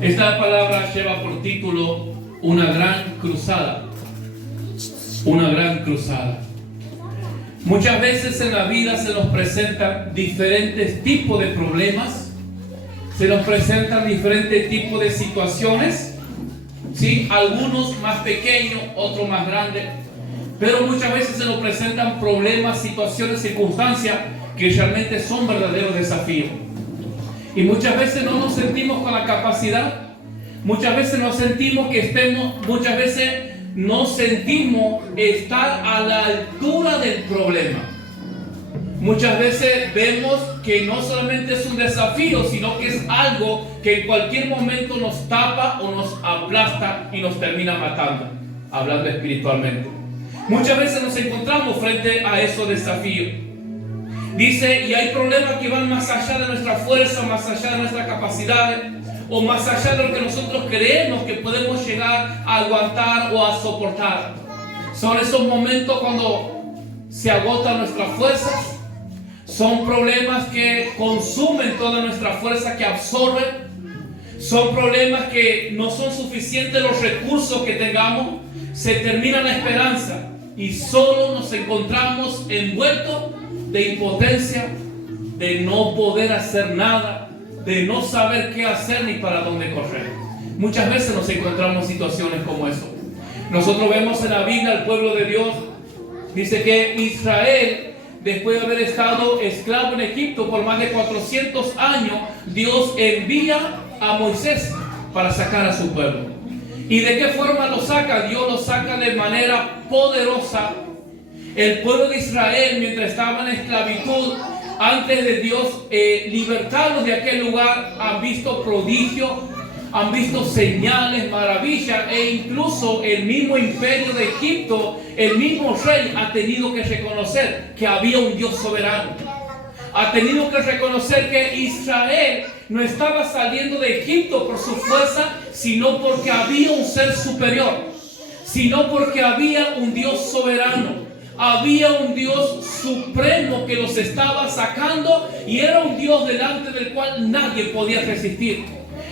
Esta palabra lleva por título una gran cruzada. Una gran cruzada. Muchas veces en la vida se nos presentan diferentes tipos de problemas, se nos presentan diferentes tipos de situaciones, ¿sí? Algunos más pequeños, otros más grandes, pero muchas veces se nos presentan problemas, situaciones, circunstancias que realmente son verdaderos desafíos. Y muchas veces no nos sentimos con la capacidad, muchas veces nos sentimos que muchas veces no sentimos estar a la altura del problema. Muchas veces vemos que no solamente es un desafío, sino que es algo que en cualquier momento nos tapa o nos aplasta y nos termina matando, hablando espiritualmente. Muchas veces nos encontramos frente a esos desafíos. Dice, y hay problemas que van más allá de nuestra fuerza, más allá de nuestras capacidades, o más allá de lo que nosotros creemos que podemos llegar a aguantar o a soportar. Son esos momentos cuando se agotan nuestras fuerzas. Son problemas que consumen toda nuestra fuerza, que absorben. Son problemas que no son suficientes los recursos que tengamos. Se termina la esperanza y solo nos encontramos envueltos de impotencia, de no poder hacer nada, de no saber qué hacer ni para dónde correr. Muchas veces nos encontramos en situaciones como eso. Nosotros vemos en la Biblia al pueblo de Dios. Dice que Israel, después de haber estado esclavo en Egipto por más de 400 años, Dios envía a Moisés para sacar a su pueblo. ¿Y de qué forma lo saca? Dios lo saca de manera poderosa. El pueblo de Israel, mientras estaba en esclavitud, antes de Dios libertarlos de aquel lugar, han visto prodigios, han visto señales, maravillas, e incluso el mismo imperio de Egipto, el mismo rey ha tenido que reconocer que había un Dios soberano. Ha tenido que reconocer que Israel no estaba saliendo de Egipto por su fuerza, sino porque había un ser superior, sino porque había un Dios soberano. Había un Dios supremo que los estaba sacando, y era un Dios delante del cual nadie podía resistir.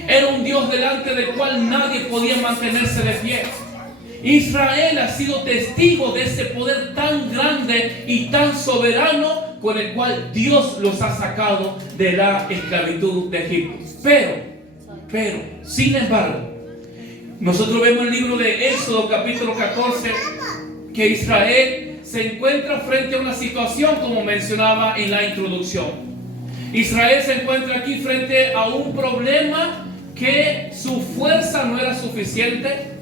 Era un Dios delante del cual nadie podía mantenerse de pie. Israel ha sido testigo de ese poder tan grande y tan soberano con el cual Dios los ha sacado de la esclavitud de Egipto. Pero, sin embargo, nosotros vemos en el libro de Éxodo capítulo 14 que Israel se encuentra frente a una situación, como mencionaba en la introducción. Israel se encuentra aquí frente a un problema que su fuerza no era suficiente,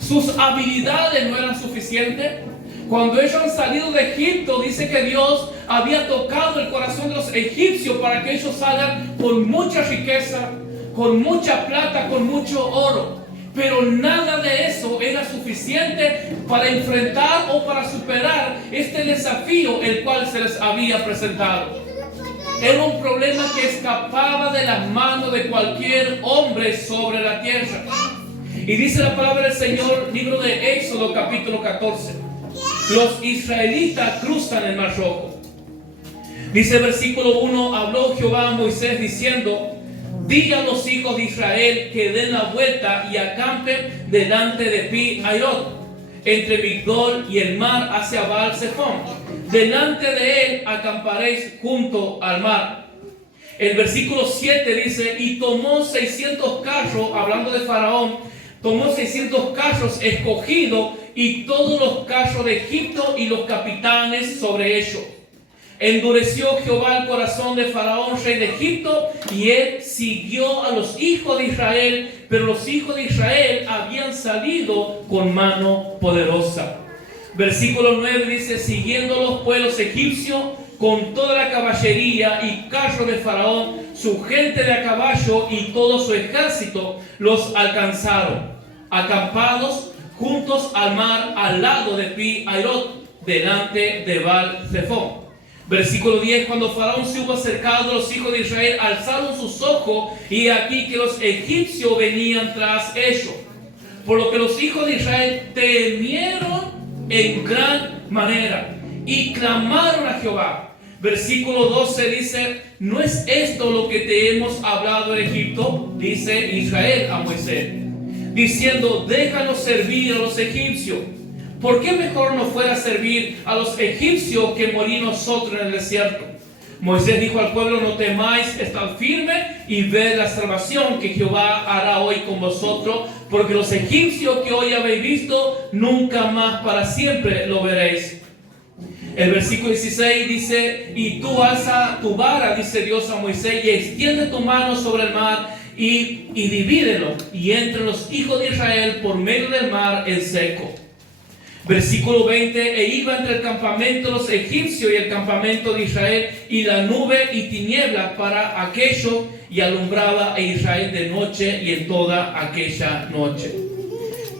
sus habilidades no eran suficientes. Cuando ellos han salido de Egipto, dice que Dios había tocado el corazón de los egipcios para que ellos salgan con mucha riqueza, con mucha plata, con mucho oro. Pero nada de eso era suficiente para enfrentar o para superar este desafío el cual se les había presentado. Era un problema que escapaba de las manos de cualquier hombre sobre la tierra. Y dice la palabra del Señor, libro de Éxodo capítulo 14. Los israelitas cruzan el Mar Rojo. Dice el versículo 1, habló Jehová a Moisés diciendo, di a los hijos de Israel que den la vuelta y acampen delante de Pi-Hairot, entre Migdol y el mar hacia Baal-Zephón. Delante de él acamparéis junto al mar. El versículo 7 dice, y tomó 600 carros, hablando de Faraón, tomó 600 carros escogidos y todos los carros de Egipto y los capitanes sobre ellos. Endureció Jehová el corazón de Faraón, rey de Egipto, y él siguió a los hijos de Israel, pero los hijos de Israel habían salido con mano poderosa. Versículo 9 dice, siguiendo los pueblos egipcios con toda la caballería y carros de Faraón, su gente de a caballo y todo su ejército, los alcanzaron, acampados juntos al mar, al lado de Pi-Hairot, delante de Baal-Zephón. Versículo 10, cuando Faraón se hubo acercado, los hijos de Israel alzaron sus ojos, y aquí que los egipcios venían tras ellos. Por lo que los hijos de Israel temieron en gran manera y clamaron a Jehová. Versículo 12 dice: ¿no es esto lo que te hemos hablado en Egipto? Dice Israel a Moisés, diciendo: déjanos servir a los egipcios. ¿Por qué mejor no fuera servir a los egipcios que morir nosotros en el desierto? Moisés dijo al pueblo: no temáis, estad firme y ved la salvación que Jehová hará hoy con vosotros, porque los egipcios que hoy habéis visto, nunca más para siempre lo veréis. El versículo 16 dice: y tú alza tu vara, dice Dios a Moisés, y extiende tu mano sobre el mar y divídelo, y entre los hijos de Israel por medio del mar en seco. Versículo 20: e iba entre el campamento de los egipcios y el campamento de Israel, y la nube y tiniebla para aquello, y alumbraba a Israel de noche y en toda aquella noche.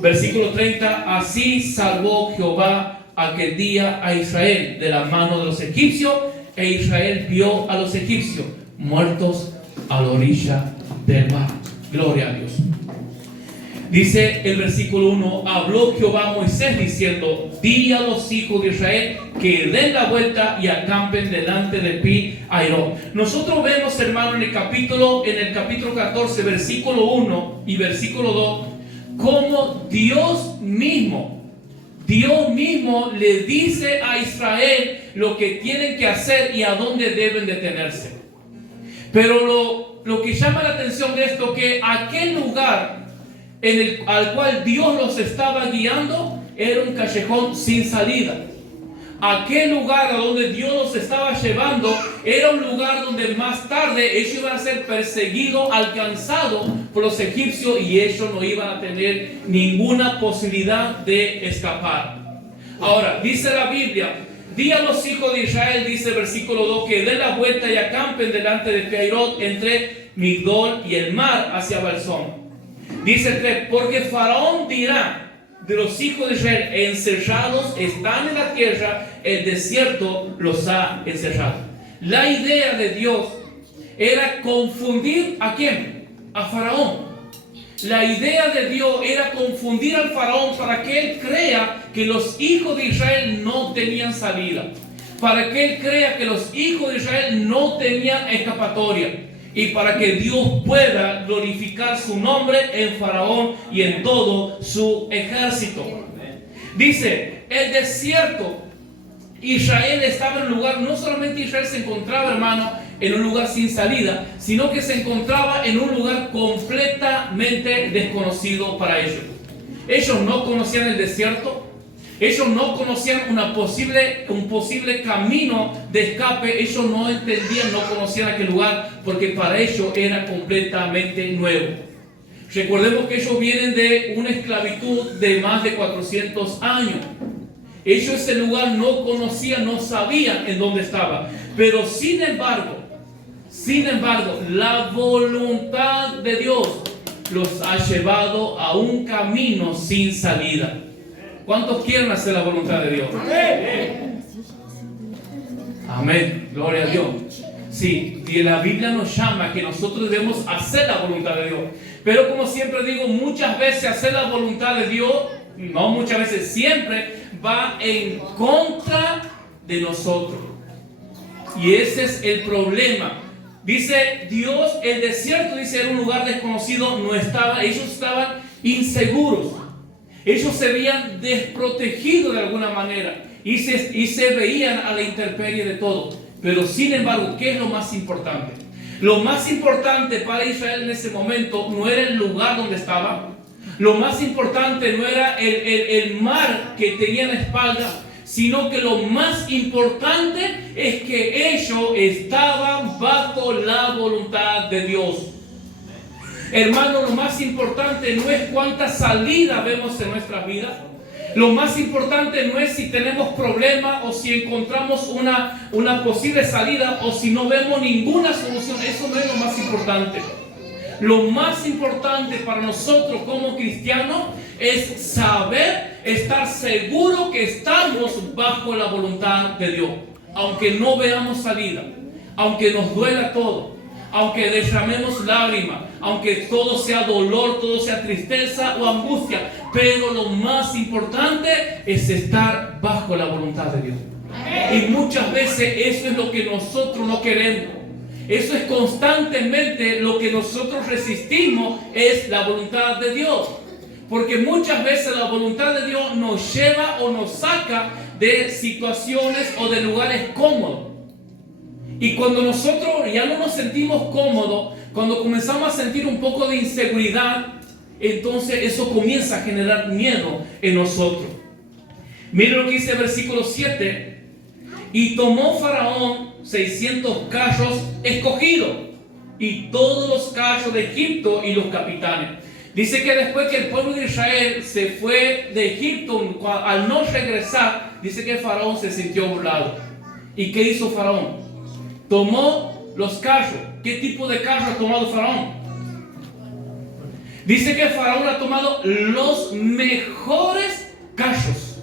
Versículo 30: así salvó Jehová aquel día a Israel de la mano de los egipcios, e Israel vio a los egipcios muertos a la orilla del mar. Gloria a Dios. Dice el versículo 1: habló Jehová a Moisés diciendo: di a los hijos de Israel que den la vuelta y acampen delante de Pi-Hahiroth. Nosotros vemos, hermano, en el capítulo 14, versículo 1 y versículo 2, cómo Dios mismo le dice a Israel lo que tienen que hacer y a dónde deben detenerse. Pero lo que llama la atención de esto, que aquel lugar al cual Dios los estaba guiando era un callejón sin salida. Aquel lugar a donde Dios los estaba llevando era un lugar donde más tarde ellos iban a ser perseguidos, alcanzados por los egipcios, y ellos no iban a tener ninguna posibilidad de escapar. Ahora, dice la Biblia: di a los hijos de Israel, dice el versículo 2, que den la vuelta y acampen delante de Pi-Hahiroth entre Migdol y el mar hacia Balsón. Dice el 3: porque Faraón dirá de los hijos de Israel: encerrados están en la tierra, el desierto los ha encerrado. La idea de Dios era confundir ¿a quién? A Faraón. La idea de Dios era confundir al Faraón para que él crea que los hijos de Israel no tenían salida, para que él crea que los hijos de Israel no tenían escapatoria, y para que Dios pueda glorificar su nombre en Faraón y en todo su ejército. Dice: el desierto, Israel estaba en un lugar, no solamente Israel se encontraba, hermano, en un lugar sin salida, sino que se encontraba en un lugar completamente desconocido para ellos. Ellos no conocían el desierto. Ellos no conocían un posible camino de escape. Ellos no entendían, no conocían aquel lugar, porque para ellos era completamente nuevo. Recordemos que ellos vienen de una esclavitud de más de 400 años. Ellos ese lugar no conocían, no sabían en dónde estaba. Pero sin embargo, la voluntad de Dios los ha llevado a un camino sin salida. ¿Cuántos quieren hacer la voluntad de Dios? Amén. Amén. Gloria a Dios. Sí, y la Biblia nos llama a que nosotros debemos hacer la voluntad de Dios. Pero como siempre digo, muchas veces hacer la voluntad de Dios, no muchas veces, siempre va en contra de nosotros. Y ese es el problema. Dice Dios, el desierto, dice, era un lugar desconocido, ellos estaban inseguros. Ellos se veían desprotegidos de alguna manera y se veían a la intemperie de todo. Pero sin embargo, ¿qué es lo más importante? Lo más importante para Israel en ese momento no era el lugar donde estaba. Lo más importante no era el mar que tenían a la espalda, sino que lo más importante es que ellos estaban bajo la voluntad de Dios. Hermano, lo más importante no es cuánta salida vemos en nuestra vida. Lo más importante no es si tenemos problemas o si encontramos una posible salida o si no vemos ninguna solución. Eso no es lo más importante. Lo más importante para nosotros como cristianos es saber, estar seguro que estamos bajo la voluntad de Dios. Aunque no veamos salida, aunque nos duela todo, aunque derramemos lágrimas, aunque todo sea dolor, todo sea tristeza o angustia, pero lo más importante es estar bajo la voluntad de Dios. Y muchas veces eso es lo que nosotros no queremos. Eso es constantemente lo que nosotros resistimos, es la voluntad de Dios. Porque muchas veces la voluntad de Dios nos lleva o nos saca de situaciones o de lugares cómodos. Y cuando nosotros ya no nos sentimos cómodos, cuando comenzamos a sentir un poco de inseguridad, entonces eso comienza a generar miedo en nosotros. Miren lo que dice el versículo 7. Y tomó Faraón 600 carros escogidos y todos los carros de Egipto y los capitanes. Dice que después que el pueblo de Israel se fue de Egipto, al no regresar, dice que Faraón se sintió burlado. ¿Y qué hizo Faraón? Tomó los carros. ¿Qué tipo de carro ha tomado Faraón? Dice que Faraón ha tomado los mejores carros,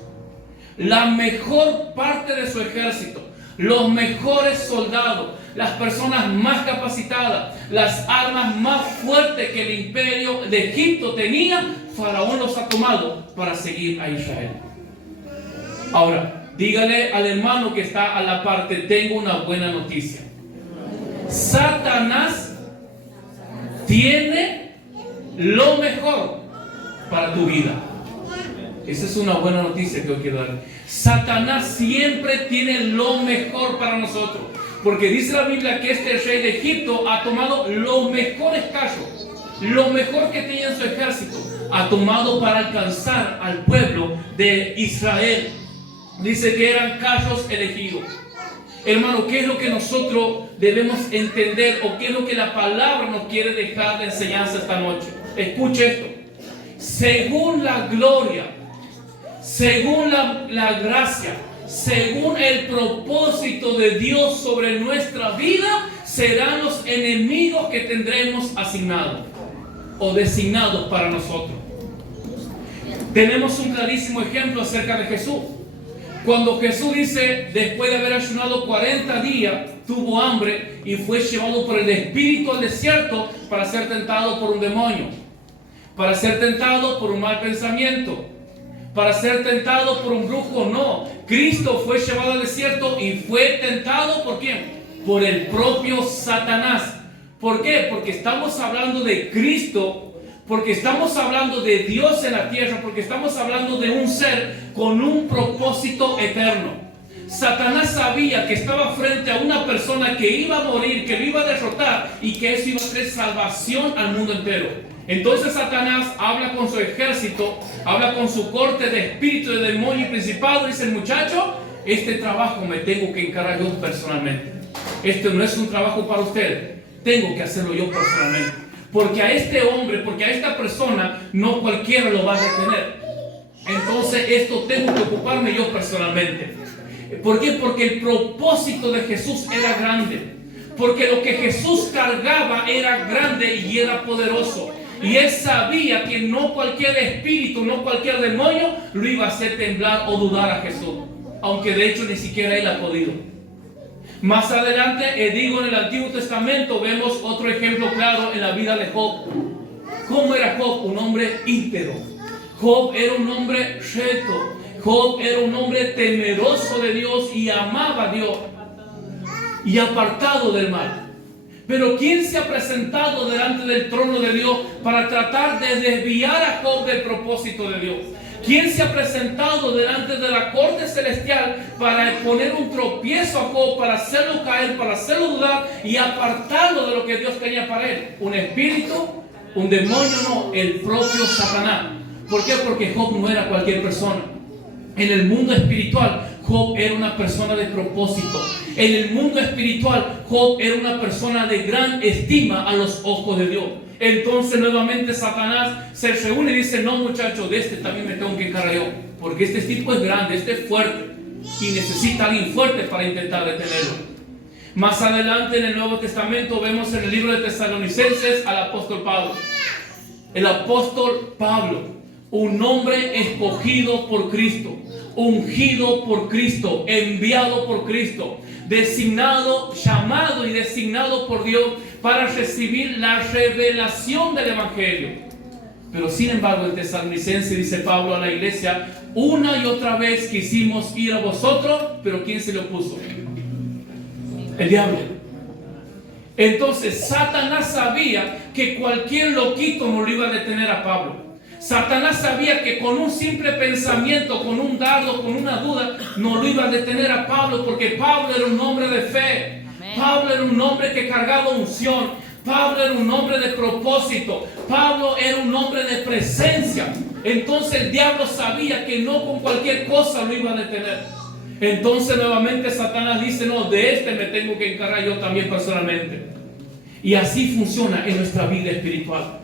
la mejor parte de su ejército, los mejores soldados, las personas más capacitadas, las armas más fuertes que el imperio de Egipto tenía. Faraón los ha tomado para seguir a Israel. Ahora, dígale al hermano que está a la parte: tengo una buena noticia. Satanás tiene lo mejor para tu vida. Esa es una buena noticia que hoy quiero dar. Satanás siempre tiene lo mejor para nosotros. Porque dice la Biblia que este rey de Egipto ha tomado los mejores carros, lo mejor que tenía en su ejército, ha tomado para alcanzar al pueblo de Israel. Dice que eran carros elegidos. Hermano, ¿qué es lo que nosotros debemos entender o qué es lo que la palabra nos quiere dejar de enseñanza esta noche? Escuche esto. Según la gloria, según la gracia, según el propósito de Dios sobre nuestra vida, serán los enemigos que tendremos asignados o designados para nosotros. Tenemos un clarísimo ejemplo acerca de Jesús. Cuando Jesús dice, después de haber ayunado 40 días, tuvo hambre y fue llevado por el Espíritu al desierto para ser tentado por un demonio, para ser tentado por un mal pensamiento, para ser tentado por un brujo. No, Cristo fue llevado al desierto y fue tentado ¿por quién? Por el propio Satanás. ¿Por qué? Porque estamos hablando de Cristo, porque estamos hablando de Dios en la tierra, porque estamos hablando de un ser con un propósito eterno. Satanás sabía que estaba frente a una persona que iba a morir, que lo iba a derrotar y que eso iba a traer salvación al mundo entero. Entonces Satanás habla con su ejército, habla con su corte de espíritu, de demonio y principado, y dice: muchacho, este trabajo me tengo que encargar yo personalmente. Este no es un trabajo para usted, tengo que hacerlo yo personalmente. Porque a este hombre, porque a esta persona, no cualquiera lo va a detener. Entonces esto tengo que ocuparme yo personalmente. ¿Por qué? Porque el propósito de Jesús era grande. Porque lo que Jesús cargaba era grande y era poderoso. Y él sabía que no cualquier espíritu, no cualquier demonio lo iba a hacer temblar o dudar a Jesús. Aunque de hecho ni siquiera él ha podido. Más adelante, digo, en el Antiguo Testamento vemos otro ejemplo claro en la vida de Job. ¿Cómo era Job? Un hombre íntegro. Job era un hombre recto. Job era un hombre temeroso de Dios y amaba a Dios y apartado del mal. Pero ¿quién se ha presentado delante del trono de Dios para tratar de desviar a Job del propósito de Dios? ¿Quién se ha presentado delante de la corte celestial para poner un tropiezo a Job, para hacerlo caer, para hacerlo dudar y apartarlo de lo que Dios tenía para él? ¿Un espíritu? ¿Un demonio? No, el propio Satanás. ¿Por qué? Porque Job no era cualquier persona. En el mundo espiritual, Job era una persona de propósito. En el mundo espiritual, Job era una persona de gran estima a los ojos de Dios. Entonces nuevamente Satanás se reúne y dice: no, muchachos, de este también me tengo que encargar yo, porque este tipo es grande, este es fuerte y necesita a alguien fuerte para intentar detenerlo. Más adelante en el Nuevo Testamento vemos en el libro de Tesalonicenses al apóstol Pablo. El apóstol Pablo, un hombre escogido por Cristo, ungido por Cristo, enviado por Cristo, designado, llamado y designado por Dios para recibir la revelación del Evangelio. Pero sin embargo, en Tesalonicenses dice Pablo a la iglesia: Una y otra vez quisimos ir a vosotros, pero ¿quién se lo opuso? El diablo. Entonces Satanás sabía que cualquier loquito no lo iba a detener a Pablo. Satanás sabía que con un simple pensamiento, con un dardo, con una duda, no lo iba a detener a Pablo, porque Pablo era un hombre de fe. Pablo era un hombre que cargaba unción. Pablo era un hombre de propósito. Pablo era un hombre de presencia. Entonces el diablo sabía que no con cualquier cosa lo iba a detener. Entonces nuevamente Satanás dice, no, de este me tengo que encargar yo también personalmente. Y así funciona en nuestra vida espiritual.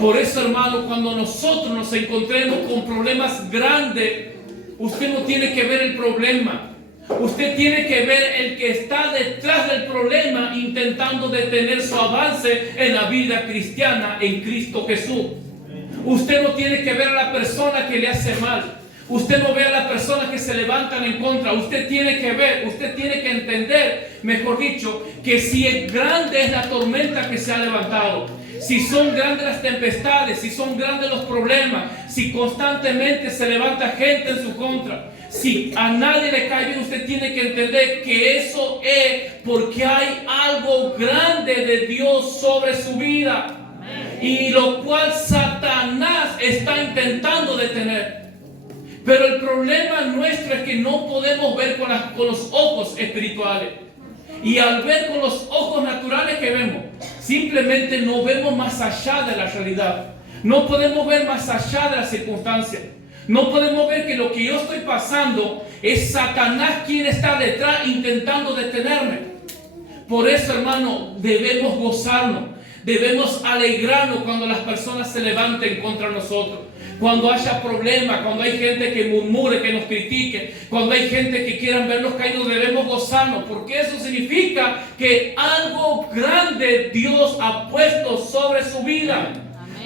Por eso, hermano, cuando nosotros nos encontremos con problemas grandes, usted no tiene que ver el problema. Usted tiene que ver el que está detrás del problema intentando detener su avance en la vida cristiana en Cristo Jesús. Usted no tiene que ver a la persona que le hace mal. Usted no ve a las personas que se levantan en contra. Usted tiene que ver, usted tiene que entender, mejor dicho, que si es grande es la tormenta que se ha levantado, si son grandes las tempestades, si son grandes los problemas, si constantemente se levanta gente en su contra, si a nadie le cae bien, usted tiene que entender que eso es porque hay algo grande de Dios sobre su vida, y lo cual Satanás está intentando detener. Pero el problema nuestro es que no podemos ver con los ojos espirituales. Y al ver con los ojos naturales que vemos, simplemente no vemos más allá de la realidad. No podemos ver más allá de las circunstancias. No podemos ver que lo que yo estoy pasando es Satanás quien está detrás intentando detenerme. Por eso, hermano, debemos gozarnos. Debemos alegrarnos cuando las personas se levanten contra nosotros. Cuando haya problemas, cuando hay gente que murmure, que nos critique, cuando hay gente que quieran vernos caídos, debemos gozarnos, porque eso significa que algo grande Dios ha puesto sobre su vida.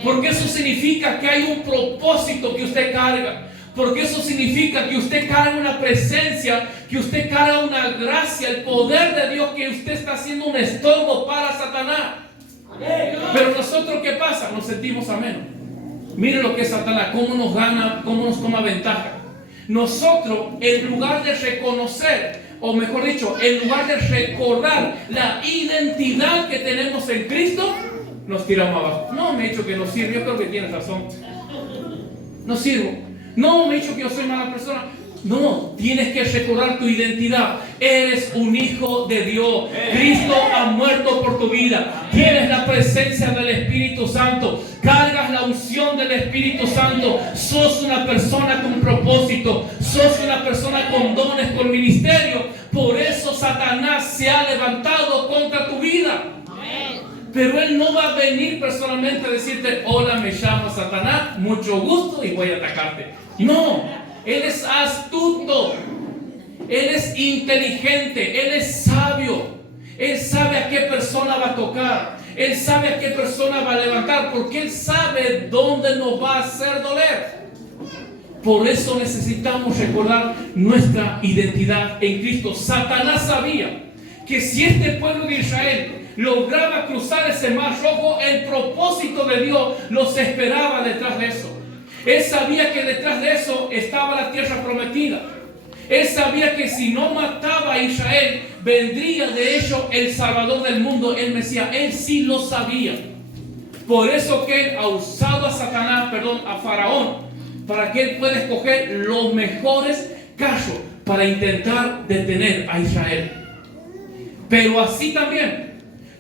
Porque eso significa que hay un propósito que usted carga. Porque eso significa que usted carga una presencia, que usted carga una gracia, el poder de Dios, que usted está haciendo un estorbo para Satanás. Pero nosotros, ¿qué pasa? Nos sentimos a menos. Miren lo que es Satanás, cómo nos gana, cómo nos toma ventaja. Nosotros, en lugar de reconocer, o mejor dicho, en lugar de recordar la identidad que tenemos en Cristo, nos tiramos abajo. No, me he dicho que no sirve, yo creo que tienes razón. No sirvo. No, me he dicho que yo soy mala persona. No, tienes que recordar tu identidad. Eres un hijo de Dios. Cristo ha muerto por tu vida. Tienes la presencia del Espíritu Santo. Cargas la unción del Espíritu Santo. Sos una persona con propósito. Sos una persona con dones, con ministerio. Por eso Satanás se ha levantado contra tu vida. Pero él no va a venir personalmente a decirte: hola, me llamo Satanás, mucho gusto y voy a atacarte. No. Él es astuto, Él es inteligente, Él es sabio. Él sabe a qué persona va a tocar, Él sabe a qué persona va a levantar, porque Él sabe dónde nos va a hacer doler. Por eso necesitamos recordar nuestra identidad en Cristo. Satanás sabía que si este pueblo de Israel lograba cruzar ese mar rojo, el propósito de Dios los esperaba detrás de eso. Él sabía que detrás de eso estaba la tierra prometida. Él sabía que si no mataba a Israel, vendría de hecho el Salvador del mundo, el Mesías. Él sí lo sabía. Por eso que él ha usado a a Faraón, para que él pueda escoger los mejores carros para intentar detener a Israel. Pero así también,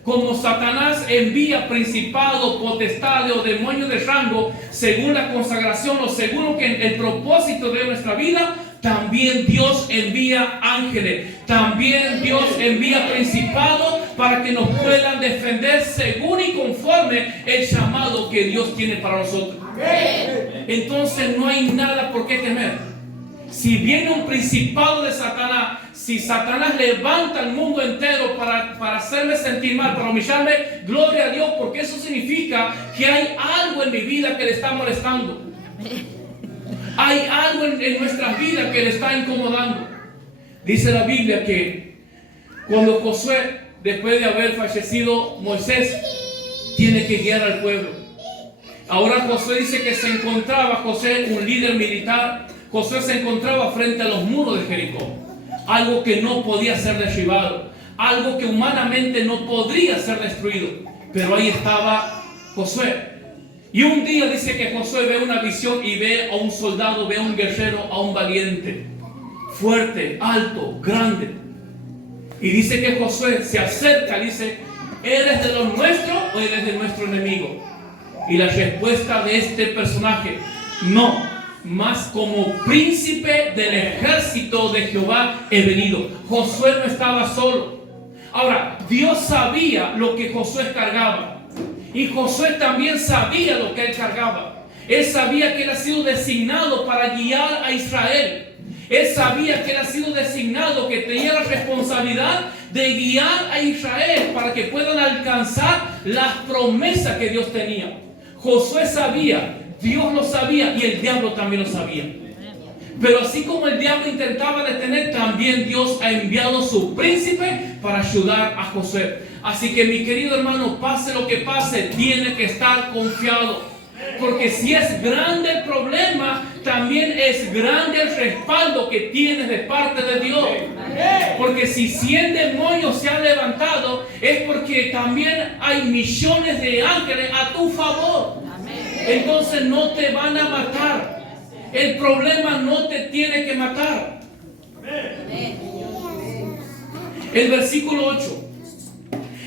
como Satanás envía principados, potestades o demonios de rango según la consagración o según el propósito de nuestra vida, también Dios envía ángeles, también Dios envía principados para que nos puedan defender según y conforme el llamado que Dios tiene para nosotros. Entonces no hay nada por qué temer. Si viene un principado de Satanás, si Satanás levanta el mundo entero para hacerme sentir mal, para humillarme, gloria a Dios, porque eso significa que hay algo en mi vida que le está molestando. Hay algo en nuestras vidas que le está incomodando. Dice la Biblia que cuando Josué, después de haber fallecido Moisés, tiene que guiar al pueblo. Ahora Josué dice que se encontraba José, un líder militar, Josué se encontraba frente a los muros de Jericó. Algo que no podía ser derribado, algo que humanamente no podría ser destruido. Pero ahí estaba Josué. Y un día dice que Josué ve una visión y ve a un soldado, ve a un guerrero, a un valiente, fuerte, alto, grande. Y dice que Josué se acerca y dice: ¿eres de los nuestros o eres de nuestro enemigo? Y la respuesta de este personaje: no, mas como príncipe del ejército de Jehová he venido. Josué no estaba solo. Ahora, Dios sabía lo que Josué cargaba. Y Josué también sabía lo que él cargaba. Él sabía que él ha sido designado para guiar a Israel. Él sabía que él ha sido designado, que tenía la responsabilidad de guiar a Israel para que puedan alcanzar las promesas que Dios tenía. Josué sabía, Dios lo sabía y el diablo también lo sabía. Pero así como el diablo intentaba detener, también Dios ha enviado su príncipe para ayudar a Josué. Así que mi querido hermano, pase lo que pase, tiene que estar confiado. Porque si es grande el problema, también es grande el respaldo que tienes de parte de Dios. Porque si 100 demonios se han levantado, es porque también hay millones de ángeles a tu favor. Entonces no te van a matar. El problema no te tiene que matar. El versículo 8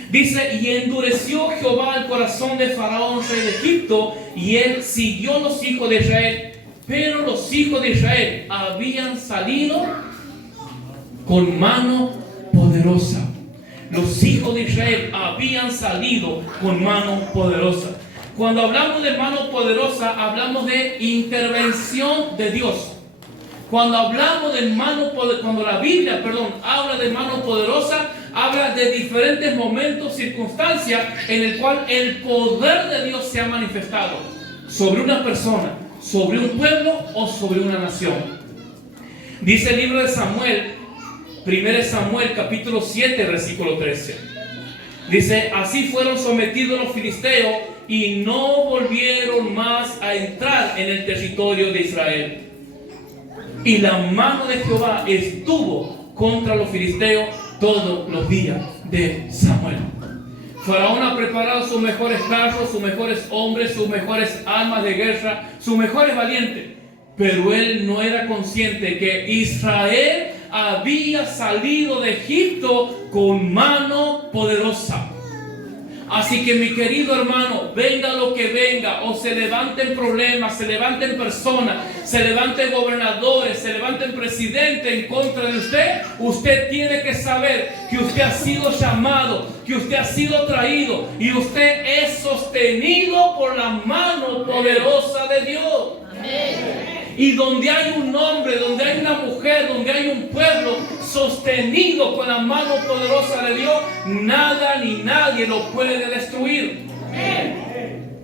dice: y endureció Jehová el corazón de Faraón, rey de Egipto, y él siguió los hijos de Israel. Pero los hijos de Israel habían salido con mano poderosa. Los hijos de Israel habían salido con mano poderosa. Cuando hablamos de mano poderosa, hablamos de intervención de Dios. Cuando hablamos de cuando la Biblia, habla de mano poderosa, habla de diferentes momentos, circunstancias en el cual el poder de Dios se ha manifestado sobre una persona, sobre un pueblo o sobre una nación. Dice el libro de Samuel, 1 Samuel capítulo 7, versículo 13. Dice: así fueron sometidos los filisteos y no volvieron más a entrar en el territorio de Israel. Y la mano de Jehová estuvo contra los filisteos todos los días de Samuel. Faraón ha preparado sus mejores carros, sus mejores hombres, sus mejores armas de guerra, sus mejores valientes. Pero él no era consciente que Israel había salido de Egipto con mano poderosa. Así que mi querido hermano, venga lo que venga, o se levanten problemas, se levanten personas, se levanten gobernadores, se levanten presidentes en contra de usted, usted tiene que saber que usted ha sido llamado, que usted ha sido traído y usted es sostenido por la mano poderosa de Dios. Amén. Y donde hay un hombre, donde hay una mujer, donde hay un pueblo sostenido con la mano poderosa de Dios, nada ni nadie lo puede destruir. Amén.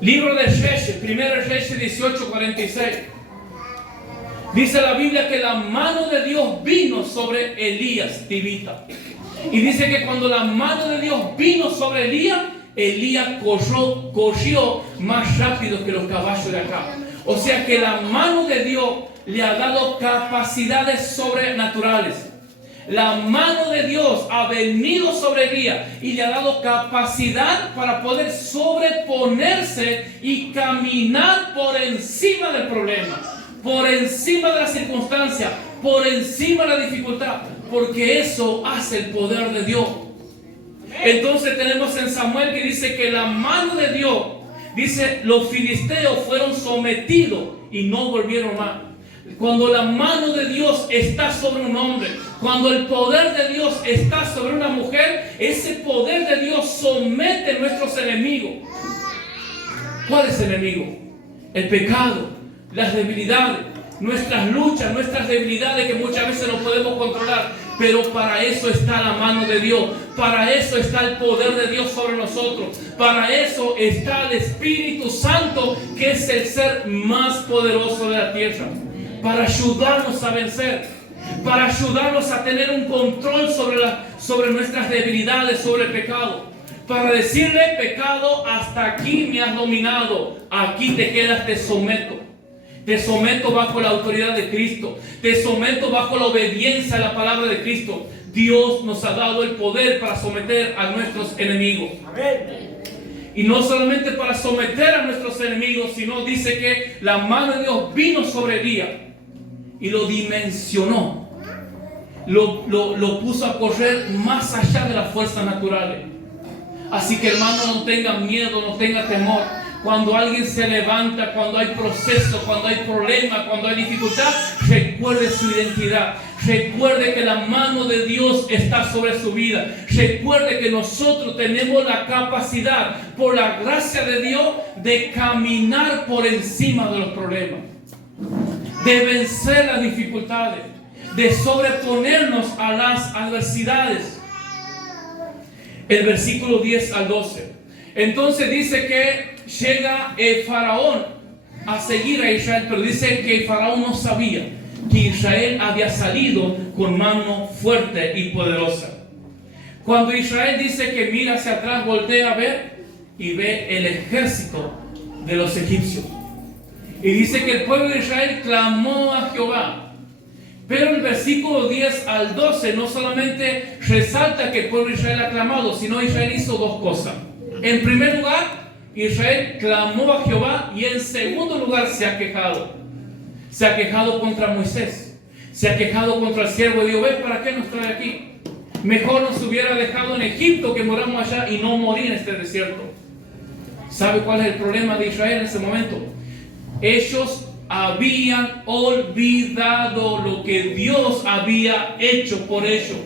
Libro de Reyes, 1 Reyes 18:46. Dice la Biblia que la mano de Dios vino sobre Elías tibita. Y dice que cuando la mano de Dios vino sobre Elías, Elías corrió más rápido que los caballos de acá. O sea que la mano de Dios le ha dado capacidades sobrenaturales. La mano de Dios ha venido sobre Elías y le ha dado capacidad para poder sobreponerse y caminar por encima del problema, por encima de la circunstancia, por encima de la dificultad, porque eso hace el poder de Dios. Entonces tenemos en Samuel que dice que la mano de Dios, dice, los filisteos fueron sometidos y no volvieron más. Cuando la mano de Dios está sobre un hombre, cuando el poder de Dios está sobre una mujer, ese poder de Dios somete a nuestros enemigos. ¿Cuál es el enemigo? El pecado, las debilidades, nuestras luchas, nuestras debilidades que muchas veces no podemos controlar. Pero para eso está la mano de Dios, para eso está el poder de Dios sobre nosotros, para eso está el Espíritu Santo, que es el ser más poderoso de la tierra, para ayudarnos a vencer, para ayudarnos a tener un control sobre nuestras debilidades, sobre el pecado, para decirle: pecado, hasta aquí me has dominado, aquí te quedas, te someto. Te someto bajo la autoridad de Cristo. Te someto bajo la obediencia a la palabra de Cristo. Dios nos ha dado el poder para someter a nuestros enemigos. Amén. Y no solamente para someter a nuestros enemigos, sino dice que la mano de Dios vino sobre Elías y lo dimensionó. Lo puso a correr más allá de las fuerzas naturales. Así que, hermano, no tenga miedo, no tenga temor. Cuando alguien se levanta, cuando hay proceso, cuando hay problema, cuando hay dificultad, recuerde su identidad. Recuerde que la mano de Dios está sobre su vida. Recuerde que nosotros tenemos la capacidad, por la gracia de Dios, de caminar por encima de los problemas, de vencer las dificultades, de sobreponernos a las adversidades. El versículo 10 al 12. Entonces dice que llega el faraón a seguir a Israel, pero dice que el faraón no sabía que Israel había salido con mano fuerte y poderosa. Cuando Israel dice que mira hacia atrás, voltea a ver y ve el ejército de los egipcios. Y dice que el pueblo de Israel clamó a Jehová. Pero el versículo 10 al 12 no solamente resalta que el pueblo de Israel ha clamado, sino Israel hizo dos cosas. En primer lugar, Israel clamó a Jehová, y en segundo lugar se ha quejado. Se ha quejado contra Moisés. Se ha quejado contra el siervo de Dios. ¿Ves para qué nos trae aquí? Mejor nos hubiera dejado en Egipto que moramos allá y no morir en este desierto. ¿Sabe cuál es el problema de Israel en ese momento? Ellos habían olvidado lo que Dios había hecho por ellos.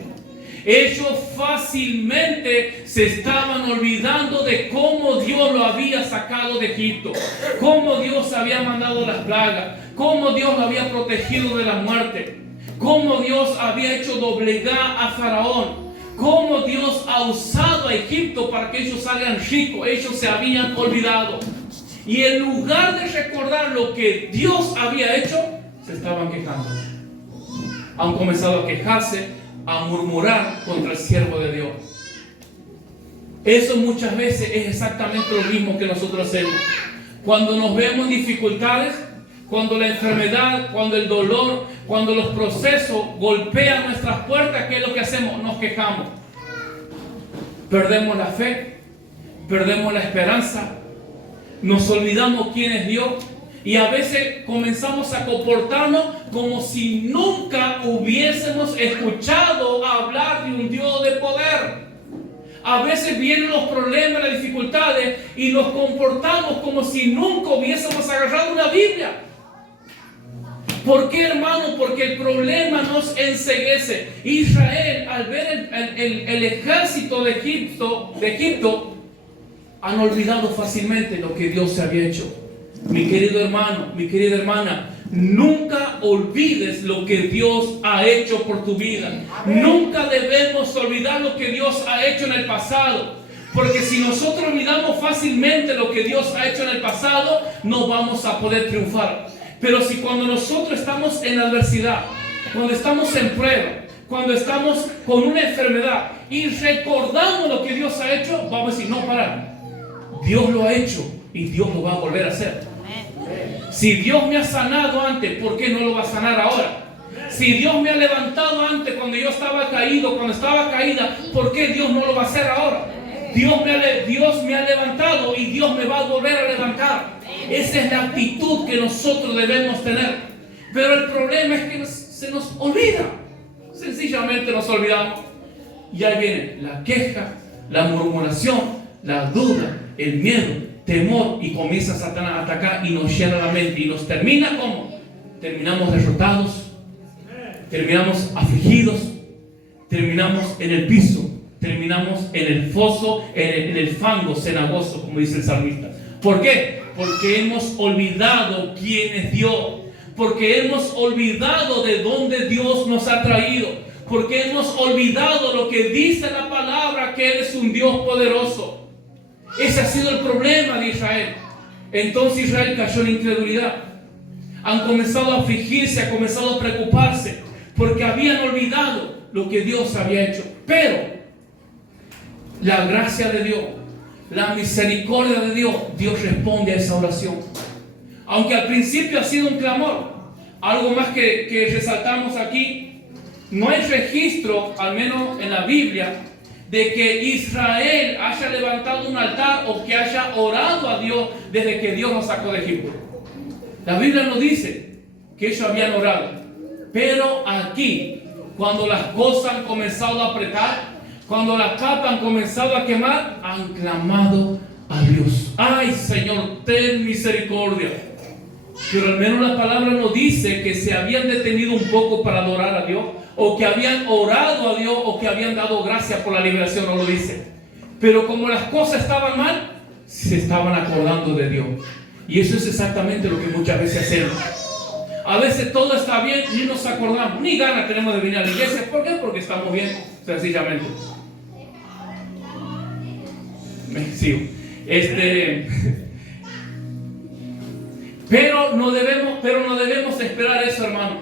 Ellos fácilmente se estaban olvidando de cómo Dios lo había sacado de Egipto, cómo Dios había mandado las plagas, cómo Dios lo había protegido de la muerte, cómo Dios había hecho doblegar a Faraón, cómo Dios ha usado a Egipto para que ellos salgan ricos. Ellos se habían olvidado. Y en lugar de recordar lo que Dios había hecho, se estaban quejando. Han comenzado a quejarse, a murmurar contra el siervo de Dios. Eso muchas veces es exactamente lo mismo que nosotros hacemos. Cuando nos vemos en dificultades, cuando la enfermedad, cuando el dolor, cuando los procesos golpean nuestras puertas, ¿qué es lo que hacemos? Nos quejamos. Perdemos la fe, perdemos la esperanza, nos olvidamos quién es Dios. Y a veces comenzamos a comportarnos como si nunca hubiésemos escuchado hablar de un Dios de poder. A veces vienen los problemas, las dificultades, y nos comportamos como si nunca hubiésemos agarrado una Biblia. ¿Por qué, hermano? Porque el problema nos enceguece. Israel, al ver el ejército de Egipto, han olvidado fácilmente lo que Dios se había hecho. Mi querido hermano, mi querida hermana, nunca olvides lo que Dios ha hecho por tu vida. Nunca debemos olvidar lo que Dios ha hecho en el pasado. Porque si nosotros olvidamos fácilmente lo que Dios ha hecho en el pasado, no vamos a poder triunfar. Pero si cuando nosotros estamos en adversidad, cuando estamos en prueba, cuando estamos con una enfermedad y recordamos lo que Dios ha hecho, vamos a decir, no, para. Dios lo ha hecho y Dios lo va a volver a hacer. Si Dios me ha sanado antes, ¿por qué no lo va a sanar ahora? Si Dios me ha levantado antes cuando yo estaba caído, cuando estaba caída, ¿por qué Dios no lo va a hacer ahora? Dios me ha levantado y Dios me va a volver a levantar. Esa es la actitud que nosotros debemos tener. Pero el problema es que se nos olvida. Sencillamente nos olvidamos. Y ahí viene la queja, la murmuración, la duda, el miedo, temor, y comienza Satanás a atacar y nos llena la mente y nos termina como terminamos derrotados, terminamos afligidos, terminamos en el piso, terminamos en el foso, en el fango cenagoso, como dice el salmista. ¿Por qué? Porque hemos olvidado quién es Dios, porque hemos olvidado de dónde Dios nos ha traído, porque hemos olvidado lo que dice la palabra, que Él es un Dios poderoso. Ese ha sido el problema de Israel. Entonces Israel cayó en incredulidad. Han comenzado a afligirse, han comenzado a preocuparse, porque habían olvidado lo que Dios había hecho. Pero la gracia de Dios, la misericordia de Dios, Dios responde a esa oración. Aunque al principio ha sido un clamor. Algo más que resaltamos aquí, no hay registro, al menos en la Biblia, de que Israel haya levantado un altar o que haya orado a Dios desde que Dios los sacó de Egipto. La Biblia nos dice que ellos habían orado. Pero aquí, cuando las cosas han comenzado a apretar, cuando las papas han comenzado a quemar, han clamado a Dios. ¡Ay, Señor, ten misericordia! Pero al menos la palabra nos dice que se habían detenido un poco para adorar a Dios, o que habían orado a Dios, o que habían dado gracias por la liberación, no lo dice. Pero como las cosas estaban mal, se estaban acordando de Dios. Y eso es exactamente lo que muchas veces hacemos. A veces todo está bien, ni nos acordamos, ni ganas tenemos de venir a la iglesia. ¿Por qué? Porque estamos bien, sencillamente. Me sigo. Pero no debemos esperar eso, hermano.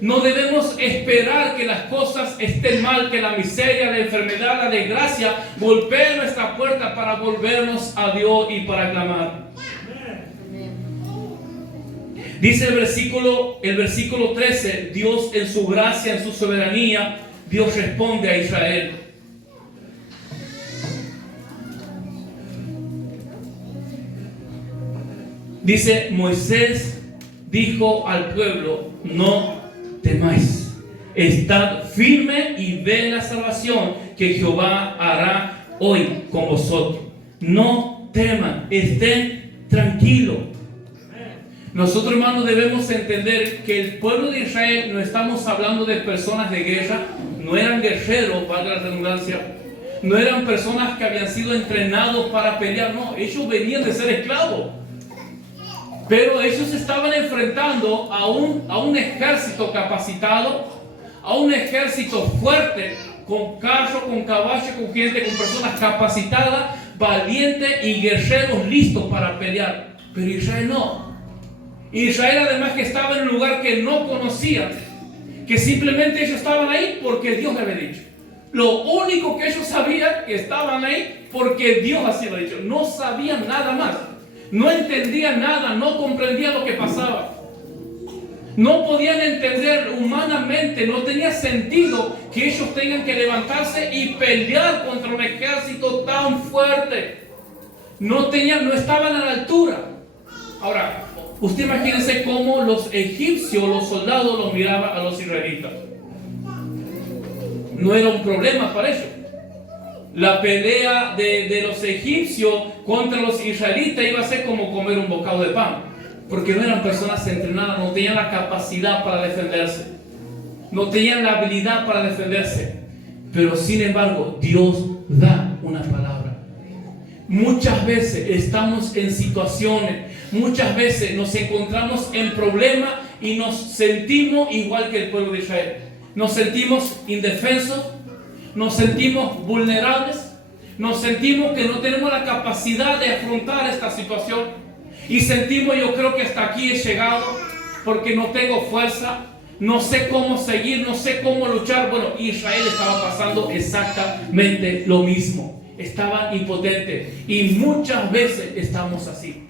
No debemos esperar que las cosas estén mal, que la miseria, la enfermedad, la desgracia golpeen nuestra puerta para volvernos a Dios y para clamar. Dice el versículo 13, Dios en su gracia, en su soberanía, Dios responde a Israel. Dice, Moisés dijo al pueblo, no temáis, estad firme y ve la salvación que Jehová hará hoy con vosotros. No teman, estén tranquilos. Nosotros, hermanos, debemos entender que el pueblo de Israel, no estamos hablando de personas de guerra, no eran guerreros, valga la redundancia, no eran personas que habían sido entrenados para pelear, no, ellos venían de ser esclavos. Pero ellos estaban enfrentando a un ejército capacitado, a un ejército fuerte, con carros, con caballos, con gente, con personas capacitadas, valientes y guerreros listos para pelear. Pero Israel no. Israel, además, que estaba en un lugar que no conocían, que simplemente ellos estaban ahí porque Dios les había dicho. Lo único que ellos sabían que estaban ahí porque Dios así lo ha dicho. No sabían nada más. No entendían nada, no comprendían lo que pasaba. No podían entender humanamente, no tenía sentido que ellos tengan que levantarse y pelear contra un ejército tan fuerte. No estaban a la altura. Ahora, usted imagínense cómo los egipcios, los soldados, los miraban a los israelitas. No era un problema para ellos. La pelea de los egipcios contra los israelitas iba a ser como comer un bocado de pan, porque no eran personas entrenadas, no tenían la capacidad para defenderse, no tenían la habilidad para defenderse. Pero sin embargo, Dios da una palabra. Muchas veces estamos en situaciones, muchas veces nos encontramos en problemas y nos sentimos igual que el pueblo de Israel. Nos sentimos indefensos, nos sentimos vulnerables, nos sentimos que no tenemos la capacidad de afrontar esta situación y sentimos, yo creo que hasta aquí he llegado porque no tengo fuerza, no sé cómo seguir, no sé cómo luchar. Bueno, Israel estaba pasando exactamente lo mismo, estaban impotentes y muchas veces estamos así,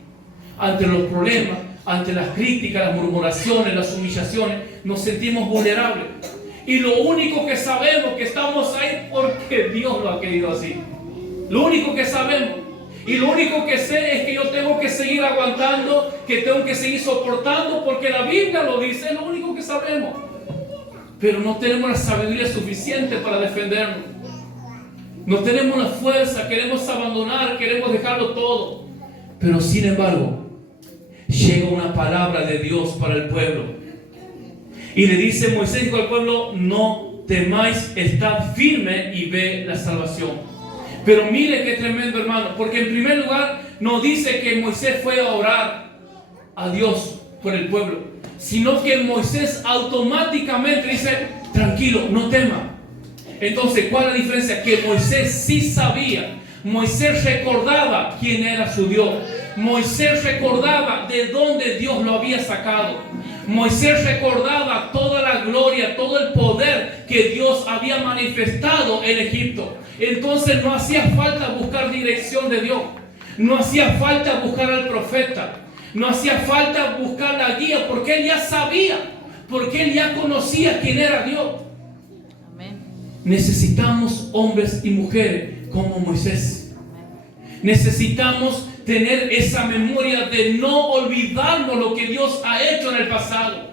ante los problemas, ante las críticas, las murmuraciones, las humillaciones, nos sentimos vulnerables. Y lo único que sabemos que estamos ahí porque Dios lo ha querido así. Lo único que sabemos. Y lo único que sé es que yo tengo que seguir aguantando, que tengo que seguir soportando, porque la Biblia lo dice, es lo único que sabemos. Pero no tenemos la sabiduría suficiente para defendernos. No tenemos la fuerza, queremos abandonar, queremos dejarlo todo. Pero sin embargo, llega una palabra de Dios para el pueblo. Y le dice Moisés al pueblo, no temáis, estad firme y ve la salvación. Pero mire qué tremendo, hermano, porque en primer lugar no dice que Moisés fue a orar a Dios por el pueblo, sino que Moisés automáticamente dice, tranquilo, no tema. Entonces, ¿cuál es la diferencia? Que Moisés sí sabía, Moisés recordaba quién era su Dios, Moisés recordaba de dónde Dios lo había sacado. Moisés recordaba toda la gloria, todo el poder que Dios había manifestado en Egipto. Entonces no hacía falta buscar dirección de Dios. No hacía falta buscar al profeta. No hacía falta buscar la guía porque él ya sabía, porque él ya conocía quién era Dios. Amén. Necesitamos hombres y mujeres como Moisés. Amén. Necesitamos tener esa memoria de no olvidarnos lo que Dios ha hecho en el pasado.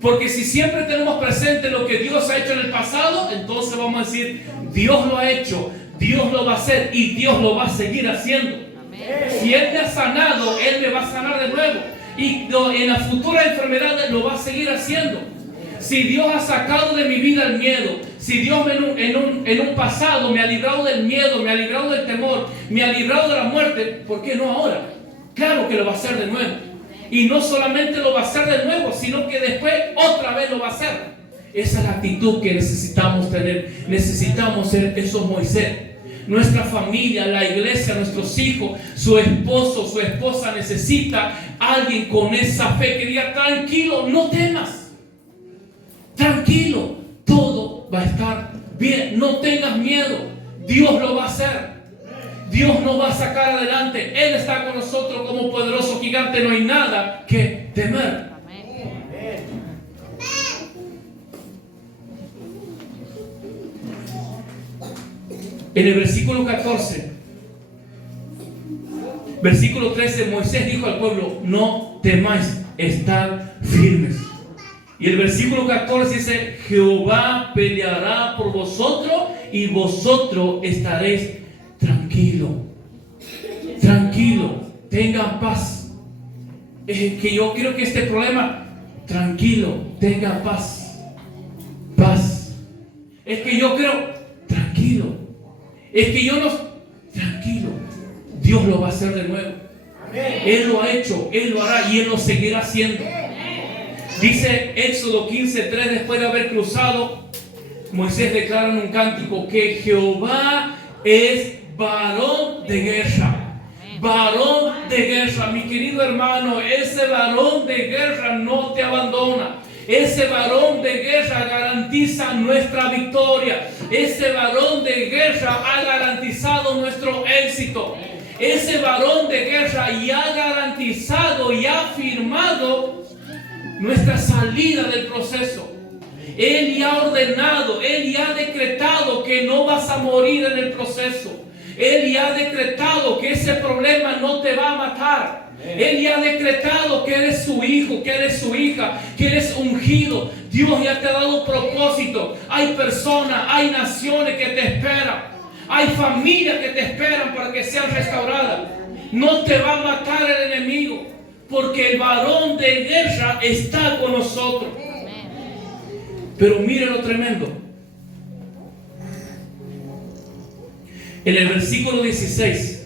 Porque si siempre tenemos presente lo que Dios ha hecho en el pasado, entonces vamos a decir, Dios lo ha hecho, Dios lo va a hacer y Dios lo va a seguir haciendo. Amén. Si Él me ha sanado, Él me va a sanar de nuevo. Y en la futura enfermedad Él lo va a seguir haciendo. Si Dios ha sacado de mi vida el miedo, si Dios en un pasado me ha librado del miedo, me ha librado del temor, me ha librado de la muerte, ¿por qué no ahora? Claro que lo va a hacer de nuevo. Y no solamente lo va a hacer de nuevo, sino que después otra vez lo va a hacer. Esa es la actitud que necesitamos tener. Necesitamos ser esos Moisés. Nuestra familia, la iglesia, nuestros hijos, su esposo, su esposa necesita alguien con esa fe que diga, tranquilo, no temas. Tranquilo, todo va a estar bien. No tengas miedo. Dios lo va a hacer. Dios nos va a sacar adelante. Él está con nosotros como poderoso gigante. No hay nada que temer. En el versículo 14, versículo 13, Moisés dijo al pueblo, no temáis, estad firmes. Y el versículo 14 dice, Jehová peleará por vosotros y vosotros estaréis tranquilo, tengan paz. Que yo creo que este problema, tranquilo, tengan paz. Es que yo creo, tranquilo. Es que yo no, tranquilo. Dios lo va a hacer de nuevo. Él lo ha hecho, Él lo hará y Él lo seguirá haciendo. Dice Éxodo 15:3, después de haber cruzado, Moisés declara en un cántico que Jehová es varón de guerra. Varón de guerra, mi querido hermano, ese varón de guerra no te abandona. Ese varón de guerra garantiza nuestra victoria. Ese varón de guerra ha garantizado nuestro éxito. Ese varón de guerra ya ha garantizado y ha firmado nuestra salida del proceso. Él ya ha ordenado, Él ya ha decretado que no vas a morir en el proceso. Él ya ha decretado que ese problema no te va a matar. Él ya ha decretado que eres su hijo, que eres su hija, que eres ungido. Dios ya te ha dado propósito. Hay personas, hay naciones que te esperan. Hay familias que te esperan para que sean restauradas. No te va a matar el enemigo, porque el varón de guerra está con nosotros. Pero mire lo tremendo. En el versículo 16.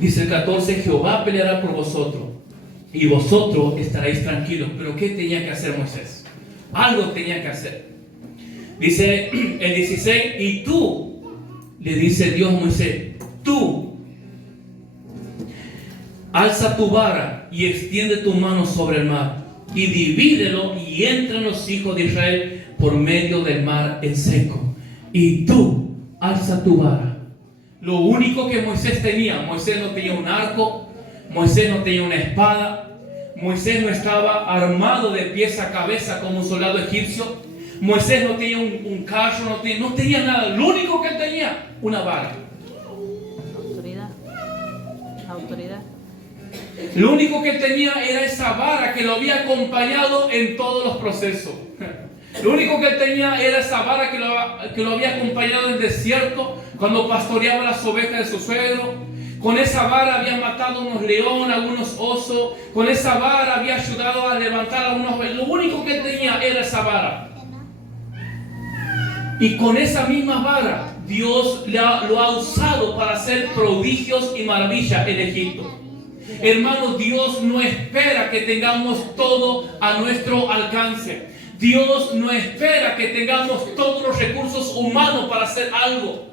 Dice el 14, Jehová peleará por vosotros y vosotros estaréis tranquilos. Pero ¿qué tenía que hacer Moisés? Algo tenía que hacer. Dice el 16, y tú, le dice Dios a Moisés, tú, alza tu vara y extiende tu mano sobre el mar y divídelo y entren los hijos de Israel por medio del mar en seco. Y tú, alza tu vara. Lo único que Moisés no tenía un arco, Moisés no tenía una espada, Moisés no estaba armado de pies a cabeza como un soldado egipcio, Moisés no tenía un carro, no tenía nada. Lo único que tenía, una vara. Autoridad. Lo único que tenía era esa vara que lo había acompañado en todos los procesos. Lo único que él tenía era esa vara que lo había acompañado en el desierto, cuando pastoreaba las ovejas de su suegro. Con esa vara había matado unos leones, algunos osos. Con esa vara había ayudado a levantar a unos... Lo único que él tenía era esa vara. Y con esa misma vara, Dios lo ha usado para hacer prodigios y maravillas en Egipto. Hermano, Dios no espera que tengamos todo a nuestro alcance. Dios no espera que tengamos todos los recursos humanos para hacer algo.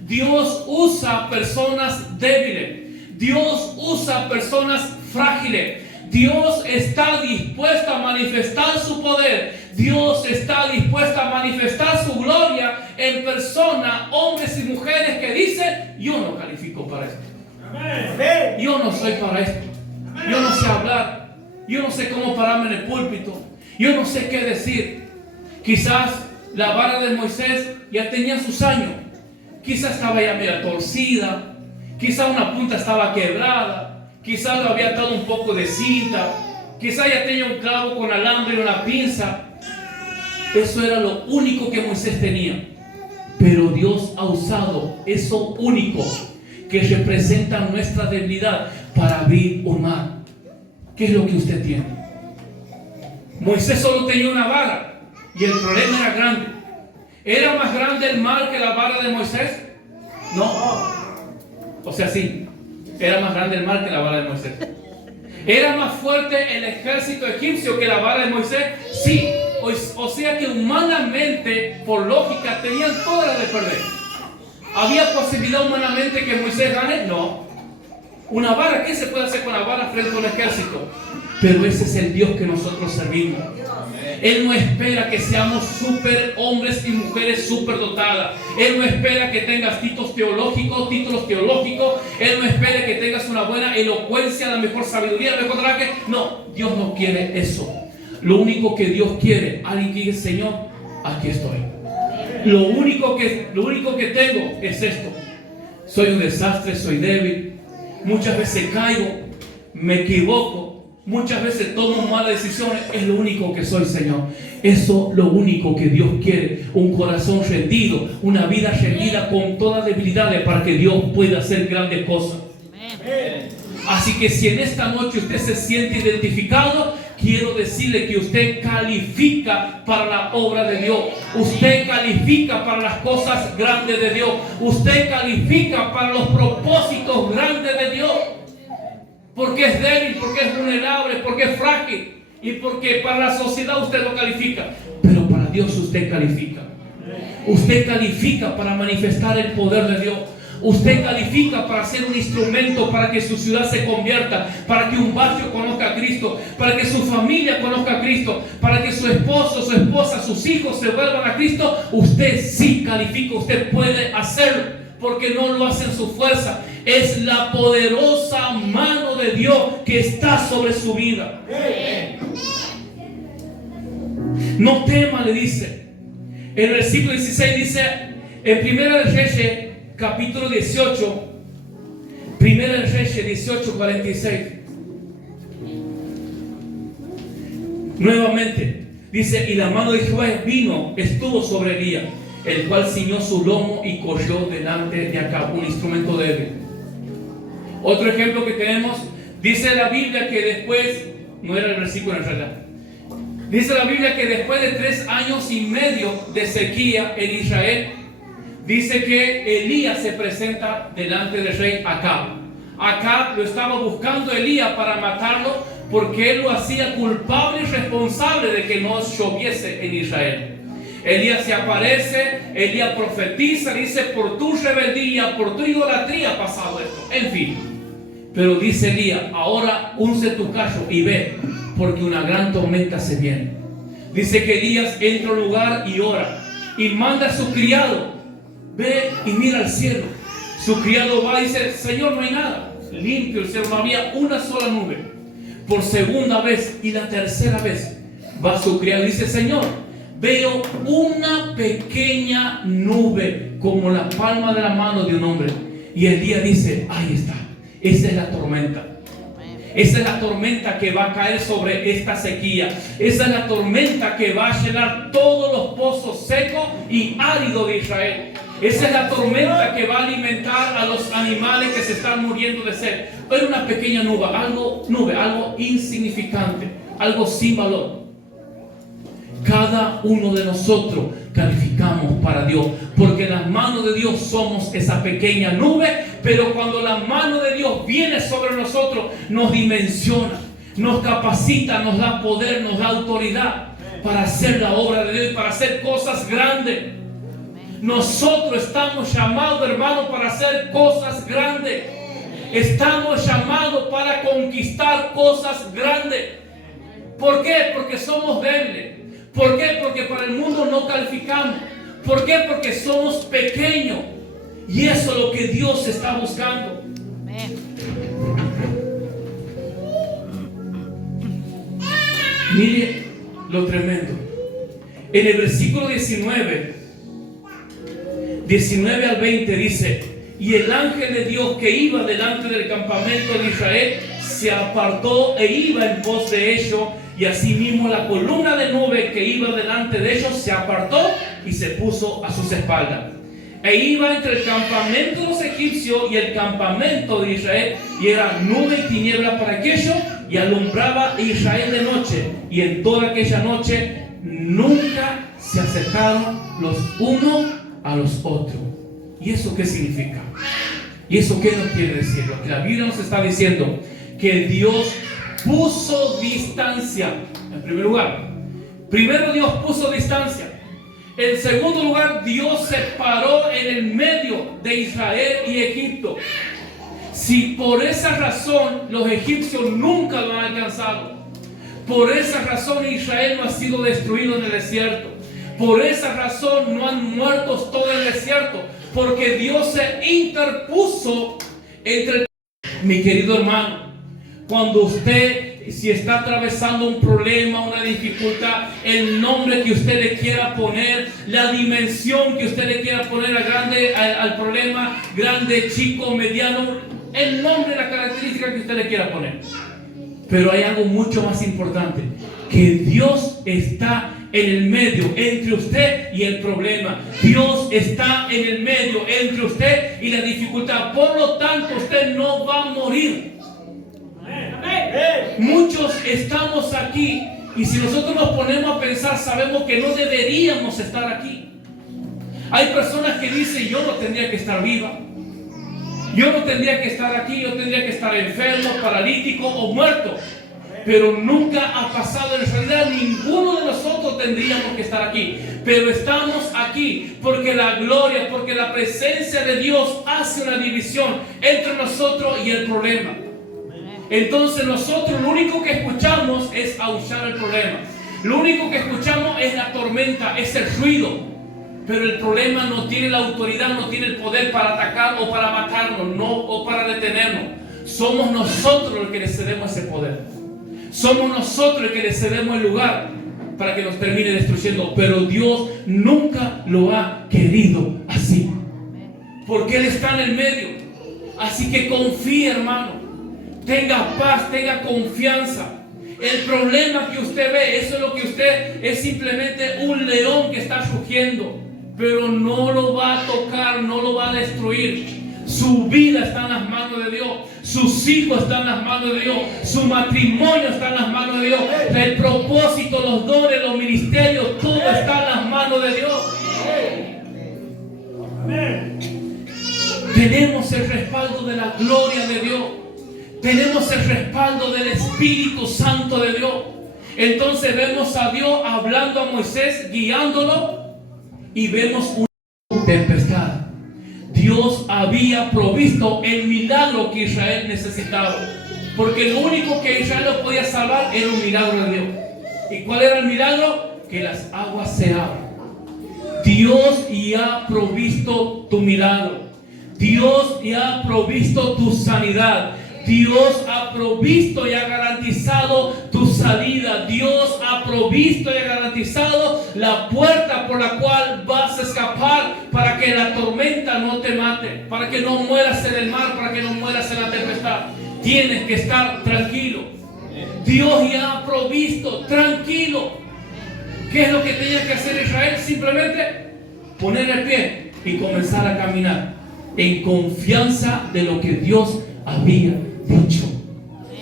Dios usa personas débiles. Dios usa personas frágiles. Dios está dispuesto a manifestar su poder. Dios está dispuesto a manifestar su gloria mujeres que dicen, yo no califico para esto. Yo no soy para esto. Yo no sé hablar. Yo no sé cómo pararme en el púlpito. Yo no sé qué decir. Quizás la vara de Moisés ya tenía sus años. Quizás estaba ya medio torcida. Quizás una punta estaba quebrada. Quizás lo había atado un poco de cinta. Quizás ya tenía un clavo con alambre y una pinza. Eso era lo único que Moisés tenía. Pero Dios ha usado eso único que representa nuestra debilidad para abrir un mar. ¿Qué es lo que usted tiene? Moisés solo tenía una vara y el problema era grande. ¿Era más grande el mar que la vara de Moisés? No. O sea, sí. Era más grande el mar que la vara de Moisés. ¿Era más fuerte el ejército egipcio que la vara de Moisés? Sí. O sea que humanamente, por lógica, tenían toda la de perder. ¿Había posibilidad humanamente que Moisés gane? No. Una vara, ¿qué se puede hacer con la vara frente a un ejército? Pero ese es el Dios que nosotros servimos. Él no espera que seamos super hombres y mujeres super dotadas. Él no espera que tengas títulos teológicos. Él no espera que tengas una buena elocuencia, la mejor sabiduría, el mejor traje. No, Dios no quiere eso. Lo único que Dios quiere, alguien que diga, Señor, aquí estoy. Lo único que tengo es esto. Soy un desastre, soy débil. Muchas veces caigo, me equivoco. Muchas veces tomo malas decisiones. Es lo único que soy, Señor. Eso lo único que Dios quiere. Un corazón rendido, una vida rendida con todas debilidades para que Dios pueda hacer grandes cosas. Así que si en esta noche usted se siente identificado, quiero decirle que usted califica para la obra de Dios. Usted califica para las cosas grandes de Dios. Usted califica para los propósitos grandes de Dios. Porque es débil, porque es vulnerable, porque es frágil. Y porque para la sociedad usted lo califica. Pero para Dios usted califica. Usted califica para manifestar el poder de Dios. Usted califica para ser un instrumento para que su ciudad se convierta, para que un barrio conozca a Cristo, para que su familia conozca a Cristo, para que su esposo, su esposa, sus hijos se vuelvan a Cristo. Usted sí califica, usted puede hacerlo, porque no lo hace en su fuerza. Es la poderosa mano de Dios que está sobre su vida. No tema, le dice. En el versículo 16 dice, en Primera de Reyes, capítulo 18, Primera de Reyes 18, 46. Nuevamente dice, y la mano de Jehová estuvo sobre Elías, el cual ciñó su lomo y corrió delante de Acab, un instrumento débil. Otro ejemplo que tenemos, dice la Biblia que después, no era el versículo en realidad, dice la Biblia que después de 3 años y medio de sequía en Israel, dice que Elías se presenta delante del rey Acab. Acab lo estaba buscando Elías para matarlo porque él lo hacía culpable y responsable de que no lloviese en Israel. Elías se aparece, Elías profetiza, dice, por tu rebeldía, por tu idolatría ha pasado esto. En fin, pero dice Elías, ahora unce tu callo y ve, porque una gran tormenta se viene. Dice que Elías entra al lugar y ora, y manda a su criado, ve y mira al cielo. Su criado va y dice, Señor, no hay nada. Limpio el cielo, no había una sola nube. Por segunda vez y la tercera vez va su criado y dice, Señor, veo una pequeña nube como la palma de la mano de un hombre. Y Elías dice, ahí está, esa es la tormenta. Esa es la tormenta que va a caer sobre esta sequía. Esa es la tormenta que va a llenar todos los pozos secos y áridos de Israel. Esa es la tormenta que va a alimentar a los animales que se están muriendo de sed. Era una pequeña nube, algo insignificante, algo sin valor. Cada uno de nosotros calificamos para Dios, porque en las manos de Dios somos esa pequeña nube, pero cuando la mano de Dios viene sobre nosotros, nos dimensiona, nos capacita, nos da poder, nos da autoridad para hacer la obra de Dios y para hacer cosas grandes. Nosotros estamos llamados, hermanos, para hacer cosas grandes. Estamos llamados para conquistar cosas grandes. ¿Por qué? Porque somos débiles. ¿Por qué? Porque para el mundo no calificamos. ¿Por qué? Porque somos pequeños. Y eso es lo que Dios está buscando. Amén. Mire lo tremendo. En el versículo 19 al 20 dice: y el ángel de Dios que iba delante del campamento de Israel se apartó e iba en pos de ellos, y asimismo la columna de nube que iba delante de ellos se apartó y se puso a sus espaldas. E iba entre el campamento de los egipcios y el campamento de Israel, y era nube y tiniebla para aquellos, y alumbraba a Israel de noche, y en toda aquella noche nunca se acercaron los unos a los otros. ¿Y eso qué significa? ¿Y eso qué nos quiere decir? Lo que la Biblia nos está diciendo, que Dios puso distancia. En primer lugar, primero Dios puso distancia. En segundo lugar, Dios se paró en el medio de Israel y Egipto. Si por esa razón los egipcios nunca lo han alcanzado, por esa razón Israel no ha sido destruido en el desierto, por esa razón no han muerto todo el desierto, porque Dios se interpuso entre... Mi querido hermano, cuando usted, si está atravesando un problema, una dificultad, el nombre que usted le quiera poner, la dimensión que usted le quiera poner al problema, grande, chico, mediano, el nombre, la característica que usted le quiera poner. Pero hay algo mucho más importante, que Dios está en el medio entre usted y el problema. Dios está en el medio entre usted y la dificultad. Por lo tanto, usted no va a morir. Muchos estamos aquí, y si nosotros nos ponemos a pensar, sabemos que no deberíamos estar aquí. Hay personas que dicen: yo no tendría que estar viva, yo no tendría que estar aquí, yo tendría que estar enfermo, paralítico o muerto. Pero nunca ha pasado. En realidad ninguno de nosotros tendríamos que estar aquí, pero estamos aquí porque la gloria, porque la presencia de Dios hace una división entre nosotros y el problema. Entonces nosotros lo único que escuchamos es aullar el problema. Lo único que escuchamos es la tormenta, es el ruido. Pero el problema no tiene la autoridad, no tiene el poder para atacar o para matarnos, no, o para detenernos. Somos nosotros los que le cedemos ese poder. Somos nosotros los que le cedemos el lugar para que nos termine destruyendo. Pero Dios nunca lo ha querido así, porque Él está en el medio. Así que confíe, hermano. Tenga paz, tenga confianza. El problema que usted ve, eso es lo que usted es, simplemente un león que está rugiendo, pero no lo va a tocar, no lo va a destruir. Su vida está en las manos de Dios, sus hijos están en las manos de Dios, su matrimonio está en las manos de Dios, el propósito, los dones, los ministerios, todo está en las manos de Dios. Tenemos el respaldo de la gloria de Dios. Tenemos el respaldo del Espíritu Santo de Dios. Entonces vemos a Dios hablando a Moisés, guiándolo, y vemos una tempestad. Dios había provisto el milagro que Israel necesitaba, porque lo único que Israel lo podía salvar era un milagro de Dios. ¿Y cuál era el milagro? Que las aguas se abran. Dios ya ha provisto tu milagro. Dios ya ha provisto tu sanidad. Dios ha provisto y ha garantizado tu salida. Dios ha provisto y ha garantizado la puerta por la cual vas a escapar, para que la tormenta no te mate, para que no mueras en el mar, para que no mueras en la tempestad. Tienes que estar tranquilo. Dios ya ha provisto, tranquilo. ¿Qué es lo que tenía que hacer Israel? Simplemente poner el pie y comenzar a caminar en confianza de lo que Dios había dicho,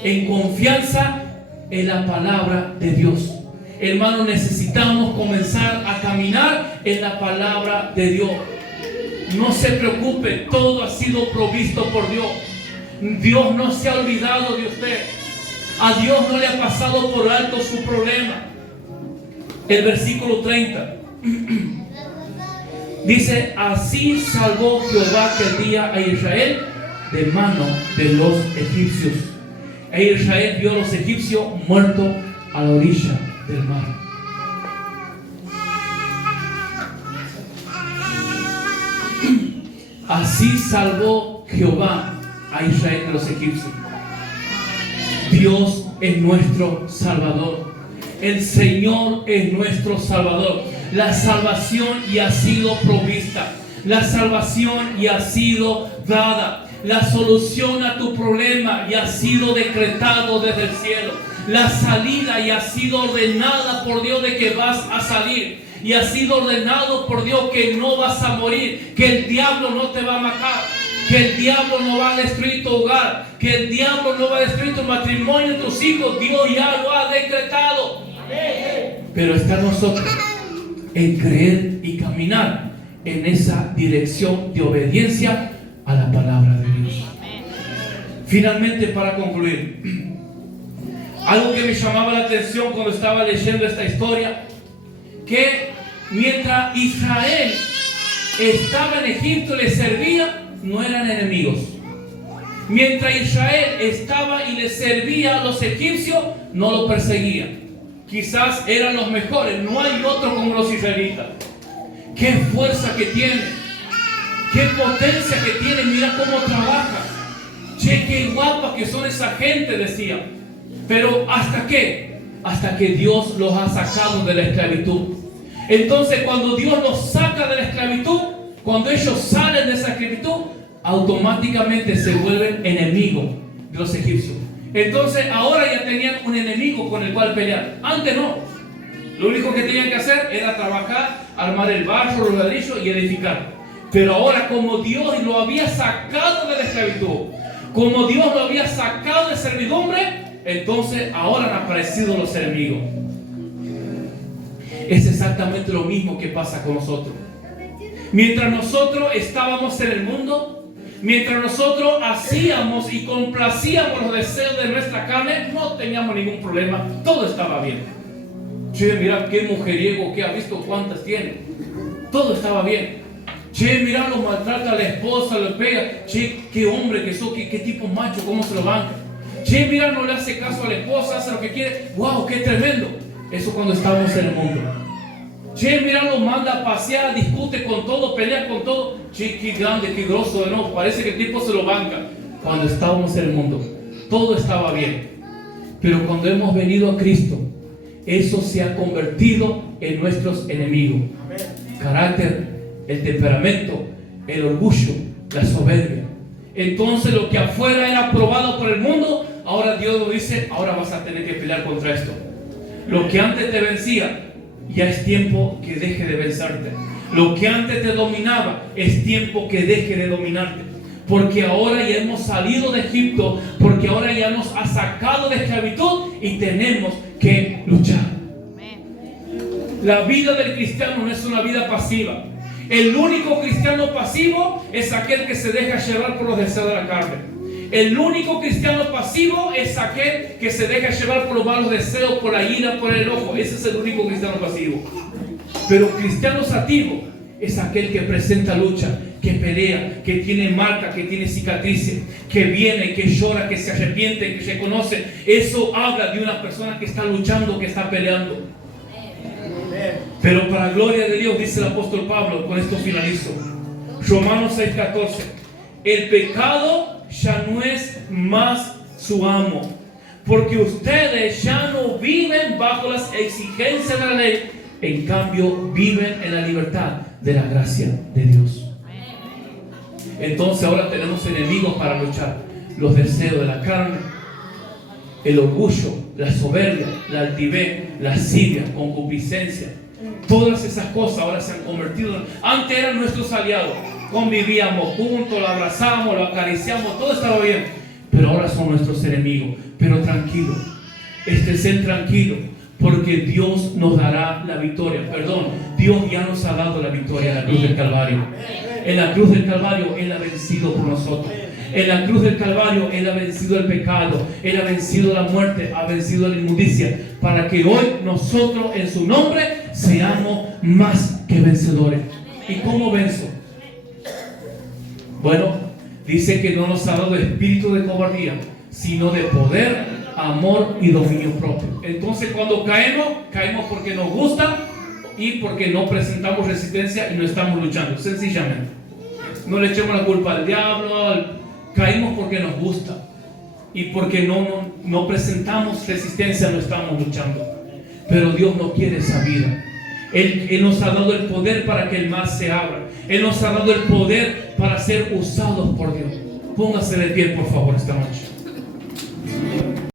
en confianza en la palabra de Dios. Hermanos, necesitamos comenzar a caminar en la palabra de Dios. No se preocupe, todo ha sido provisto por Dios. Dios no se ha olvidado de usted. A Dios no le ha pasado por alto su problema. El versículo 30 dice: así salvó Jehová aquel día a Israel de mano de los egipcios. E Israel vio a los egipcios muertos a la orilla del mar. Así salvó Jehová a Israel de los egipcios. Dios es nuestro Salvador. El Señor es nuestro Salvador. La salvación ya ha sido provista. La salvación ya ha sido dada. La solución a tu problema ya ha sido decretado desde el cielo. La salida ya ha sido ordenada por Dios de que vas a salir. Y ha sido ordenado por Dios que no vas a morir. Que el diablo no te va a matar. Que el diablo no va a destruir tu hogar. Que el diablo no va a destruir tu matrimonio y tus hijos. Dios ya lo ha decretado. Pero está en nosotros en creer y caminar en esa dirección de obediencia a la palabra de Dios. Finalmente, para concluir, algo que me llamaba la atención cuando estaba leyendo esta historia, que mientras Israel estaba en Egipto y le servía, no eran enemigos. Mientras Israel estaba y le servía a los egipcios, no los perseguían. Quizás eran los mejores, no hay otro como los israelitas. Qué fuerza que tienen, qué potencia que tienen, mira cómo trabajan. Che, qué guapas que son esa gente, decían. Pero ¿hasta qué? Hasta que Dios los ha sacado de la esclavitud. Entonces cuando Dios los saca de la esclavitud, cuando ellos salen de esa esclavitud, automáticamente se vuelven enemigos de los egipcios. Entonces ahora ya tenían un enemigo con el cual pelear. Antes no. Lo único que tenían que hacer era trabajar, armar el barro, los ladrillos y edificar. Pero ahora, como Dios lo había sacado de la esclavitud, como Dios lo había sacado de servidumbre, entonces ahora han aparecido los enemigos. Es exactamente lo mismo que pasa con nosotros. Mientras nosotros estábamos en el mundo, mientras nosotros hacíamos y complacíamos los deseos de nuestra carne, no teníamos ningún problema, todo estaba bien. Che, mira qué mujeriego, que ha visto cuántas tiene. Todo estaba bien. Che, mira, lo maltrata a la esposa, lo pega. Che, qué hombre que sos, qué tipo macho, cómo se lo banca. Che, mira, no le hace caso a la esposa, hace lo que quiere. Wow, qué tremendo. Eso cuando estábamos en el mundo. Che, mira, lo manda a pasear, discute con todo, pelea con todo. Che, qué grande, qué grosso de nuevo. Parece que el tipo se lo banca. Cuando estábamos en el mundo, todo estaba bien. Pero cuando hemos venido a Cristo, eso se ha convertido en nuestros enemigos. Carácter, el temperamento, el orgullo, la soberbia. Entonces lo que afuera era aprobado por el mundo, ahora Dios nos dice, ahora vas a tener que pelear contra esto. Lo que antes te vencía, ya es tiempo que deje de vencerte. Lo que antes te dominaba, es tiempo que deje de dominarte. Porque ahora ya hemos salido de Egipto, porque ahora ya nos ha sacado de esclavitud y tenemos que luchar. La vida del cristiano no es una vida pasiva. El único cristiano pasivo es aquel que se deja llevar por los deseos de la carne. El único cristiano pasivo es aquel que se deja llevar por los malos deseos, por la ira, por el enojo. Ese es el único cristiano pasivo. Pero cristiano activo es aquel que presenta lucha, que pelea, que tiene marca, que tiene cicatrices, que viene, que llora, que se arrepiente, que se conoce. Eso habla de una persona que está luchando, que está peleando. Pero para gloria de Dios, dice el apóstol Pablo, con esto finalizo. Romanos 6:14. El pecado ya no es más su amo, porque ustedes ya no viven bajo las exigencias de la ley, en cambio viven en la libertad de la gracia de Dios. Entonces ahora tenemos enemigos para luchar: los deseos de la carne, el orgullo, la soberbia, la altivez, la asidia, concupiscencia. Todas esas cosas ahora se han convertido antes eran nuestros aliados. Convivíamos juntos, lo abrazamos, lo acariciamos, todo estaba bien. Pero ahora son nuestros enemigos. Pero tranquilo, estén tranquilos, porque Dios nos dará la victoria. Perdón, Dios ya nos ha dado la victoria en la cruz del Calvario. En la cruz del Calvario Él ha vencido por nosotros. En la cruz del Calvario Él ha vencido el pecado, Él ha vencido la muerte, ha vencido la inmundicia, para que hoy nosotros en su nombre seamos más que vencedores. ¿Y cómo venzo? Bueno, dice que no nos ha dado espíritu de cobardía, sino de poder, amor y dominio propio. Entonces cuando caemos porque nos gusta y porque no presentamos resistencia y no estamos luchando, sencillamente. No le echemos la culpa al diablo. Caímos porque nos gusta. Y porque no presentamos resistencia, no estamos luchando. Pero Dios no quiere esa vida. Él nos ha dado el poder para que el mar se abra. Él nos ha dado el poder para ser usados por Dios. Póngase de pie, por favor, esta noche.